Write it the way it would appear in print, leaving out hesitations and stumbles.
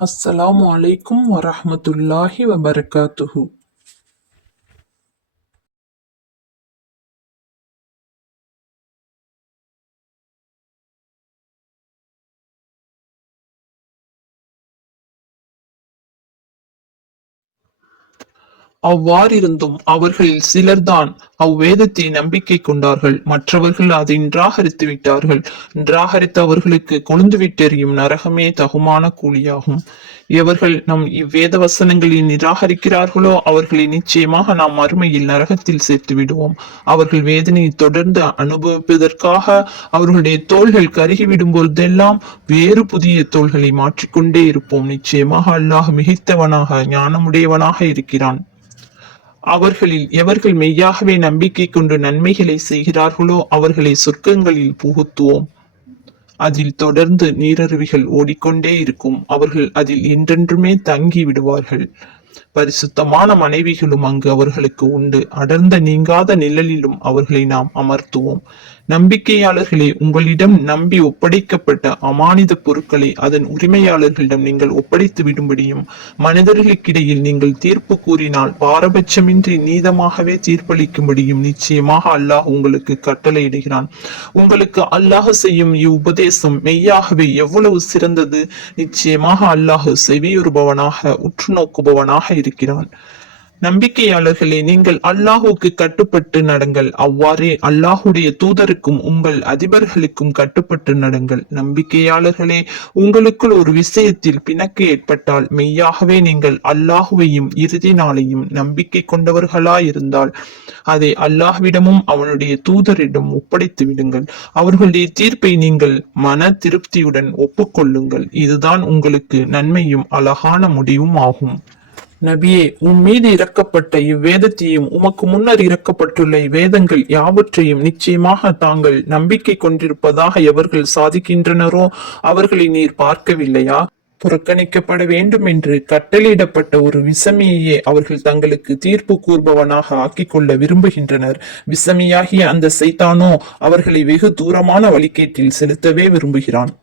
அஸ்ஸலாமு அலைக்கும் வரஹ்மத்துல்லாஹி வபரகாத்துஹு. அவ்வாறிருந்தும் அவர்களில் சிலர்தான் அவ்வேதத்தை நம்பிக்கை கொண்டார்கள். மற்றவர்கள் அதை நிராகரித்து விட்டார்கள். நிராகரித்த அவர்களுக்கு கொழுந்துவிட்டெறியும் நரகமே தகுமான கூலியாகும். எவர்கள் நம் இவ்வேத வசனங்களை நிராகரிக்கிறார்களோ அவர்களை நிச்சயமாக நாம் மறுமையில் நரகத்தில் சேர்த்து விடுவோம். அவர்கள் வேதனையை தொடர்ந்து அனுபவிப்பதற்காக அவர்களுடைய தோள்கள் கருகிவிடும் பொழுதெல்லாம் வேறு புதிய தோள்களை மாற்றிக்கொண்டே இருப்போம். நிச்சயமாக அல்லாஹ் மிகைத்தவனாக ஞானமுடையவனாக இருக்கிறான். அவர்களில் எவர்கள் மெய்யாகவே நம்பிக்கை கொண்டு நன்மைகளை செய்கிறார்களோ அவர்களை சொர்க்கங்களில் புகுத்துவோம். அதில் தொடர்ந்து நீரருவிகள் ஓடிக்கொண்டே இருக்கும். அவர்கள் அதில் என்றென்றுமே தங்கி விடுவார்கள். பரிசுத்தமான மனைவிகளும் அங்கு அவர்களுக்கு உண்டு. அடர்ந்த நீங்காத நிழலிலும் அவர்களை நாம் அமர்த்துவோம். நம்பிக்கையாளர்களே, உங்களிடம் நம்பி ஒப்படைக்கப்பட்ட அமானித பொருட்களை அதன் உரிமையாளர்களிடம் நீங்கள் ஒப்படைத்து விடும்படியும் மனிதர்களுக்கிடையில் நீங்கள் தீர்ப்பு கூறினால் பாரபட்சமின்றி நீதமாகவே தீர்ப்பளிக்கும்படியும் நிச்சயமாக அல்லாஹ் உங்களுக்கு கட்டளையிடுகிறான். உங்களுக்கு அல்லாஹ் செய்யும் இவ்வுபதேசம் மெய்யாகவே எவ்வளவு சிறந்தது! நிச்சயமாக அல்லாஹ் செவியுறுபவனாக உற்று நோக்குபவனாக இருக்கிறான். நம்பிக்கையாளர்களே, நீங்கள் அல்லாஹுக்கு கட்டுப்பட்டு நடங்கள். அவ்வாறே அல்லாஹுடைய தூதருக்கும் உங்கள் அதிபர்களுக்கும் கட்டுப்பட்டு நடங்கள். நம்பிக்கையாளர்களே, உங்களுக்குள் ஒரு விஷயத்தில் பிணக்கு ஏற்பட்டால் மெய்யாகவே நீங்கள் அல்லாஹுவையும் இறுதி நாளையும் நம்பிக்கை கொண்டவர்களாயிருந்தால் அதை அல்லாஹ்விடமும் அவனுடைய தூதரிடம் ஒப்படைத்து விடுங்கள். அவர்களுடைய தீர்ப்பை நீங்கள் மன திருப்தியுடன் ஒப்புக்கொள்ளுங்கள். இதுதான் உங்களுக்கு நன்மையும் அழகான முடிவும் ஆகும். நபியே, உன் மீது இறக்கப்பட்ட இவ்வேதத்தையும் உமக்கு முன்னர் இறக்கப்பட்டுள்ள இவ்வேதங்கள் யாவற்றையும் நிச்சயமாக தாங்கள் நம்பிக்கை கொண்டிருப்பதாக எவர்கள் சாதிக்கின்றனரோ அவர்களை நீர் பார்க்கவில்லையா? புறக்கணிக்கப்பட வேண்டும் என்று கட்டளையிடப்பட்ட ஒரு விசமியையே அவர்கள் தங்களுக்கு தீர்ப்பு கூறுபவனாக ஆக்கிக் கொள்ள விரும்புகின்றனர். விசமியாகிய அந்த சைத்தானோ அவர்களை வெகு தூரமான வழிகேட்டில் செலுத்தவே விரும்புகிறான்.